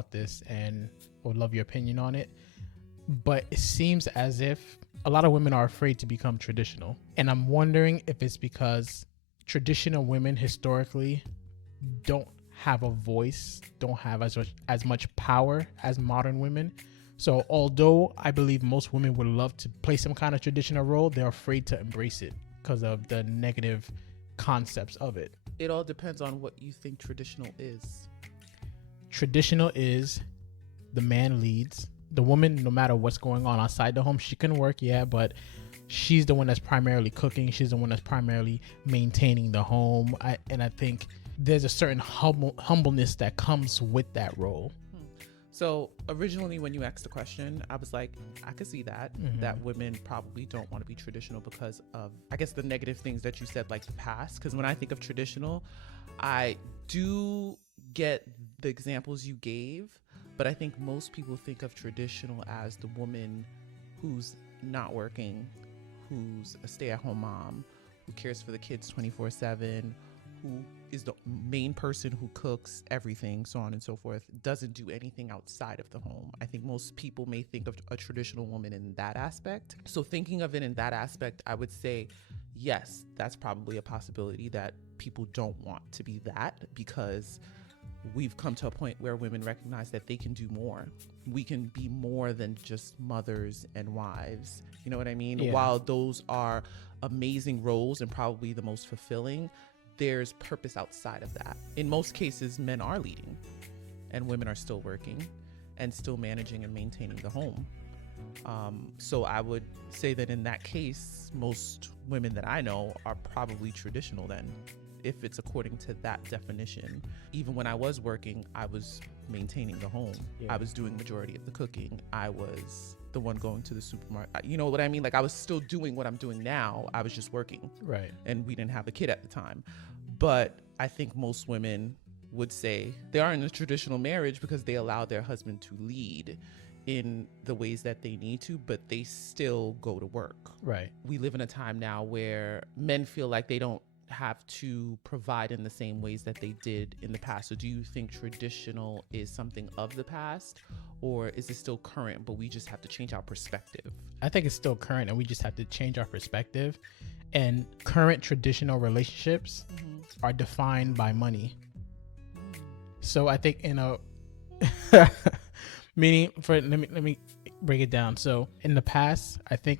about this and would love your opinion on it. But it seems as if a lot of women are afraid to become traditional. And I'm wondering if it's because traditional women historically don't have a voice, don't have as much power as modern women. So although I believe most women would love to play some kind of traditional role, they're afraid to embrace it because of the negative concepts of it. It all depends on what you think traditional is. Traditional is the man leads. The woman, no matter what's going on outside the home, she can work, yeah, but she's the one that's primarily cooking. She's the one that's primarily maintaining the home. And I think there's a certain humbleness that comes with that role. So originally when you asked the question, I was like, I could see that, that women probably don't want to be traditional because of, I guess, the negative things that you said, like the past. Because when I think of traditional, I do get the examples you gave, but I think most people think of traditional as the woman who's not working, who's a stay-at-home mom, who cares for the kids 24/7, who is the main person who cooks everything, so on and so forth, doesn't do anything outside of the home. I think most people may think of a traditional woman in that aspect. So thinking of it in that aspect, I would say, yes, that's probably a possibility that people don't want to be that, because we've come to a point where women recognize that they can do more. We can be more than just mothers and wives. You know what I mean? Yeah. While those are amazing roles and probably the most fulfilling, there's purpose outside of that. In most cases, men are leading and women are still working and still managing and maintaining the home. So I would say that in that case, most women that I know are probably traditional then, if it's according to that definition. Even when I was working, I was maintaining the home. Yeah. I was doing majority of the cooking. I was the one going to the supermarket. You know what I mean? Like, I was still doing what I'm doing now. I was just working. Right. And we didn't have a kid at the time. But I think most women would say they are in a traditional marriage because they allow their husband to lead in the ways that they need to, but they still go to work. Right. We live in a time now where men feel like they don't have to provide in the same ways that they did in the past. So do you think traditional is something of the past, or is it still current, but we just have to change our perspective? I think it's still current and we just have to change our perspective. And current traditional relationships are defined by money. So I think in a meaning for let me break it down. So in the past, I think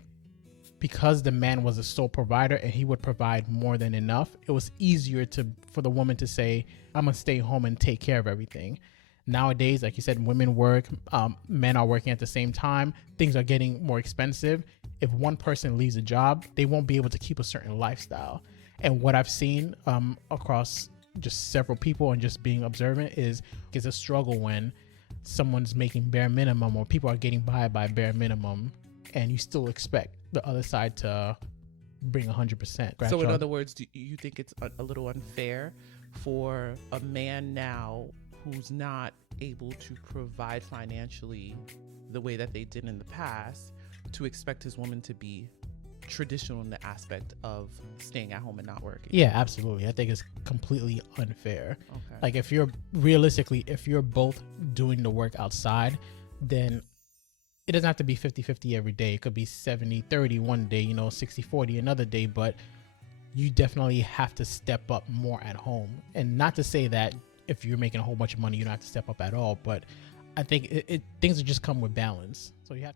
because the man was a sole provider and he would provide more than enough, it was easier for the woman to say, I'm gonna stay home and take care of everything. Nowadays, like you said, women work, men are working at the same time. Things are getting more expensive. If one person leaves a job, they won't be able to keep a certain lifestyle. And what I've seen across just several people and just being observant is it's a struggle when someone's making bare minimum or people are getting by bare minimum, and you still expect the other side to bring 100%. So in other words, do you think it's a little unfair for a man now who's not able to provide financially the way that they did in the past to expect his woman to be traditional in the aspect of staying at home and not working? Yeah, absolutely. I think it's completely unfair. Okay. Like, if you're both doing the work outside, then it doesn't have to be 50-50 every day. It could be 70-30 one day, 60-40 another day, but you definitely have to step up more at home. And not to say that if you're making a whole bunch of money, you don't have to step up at all, but I think things will just come with balance. So you have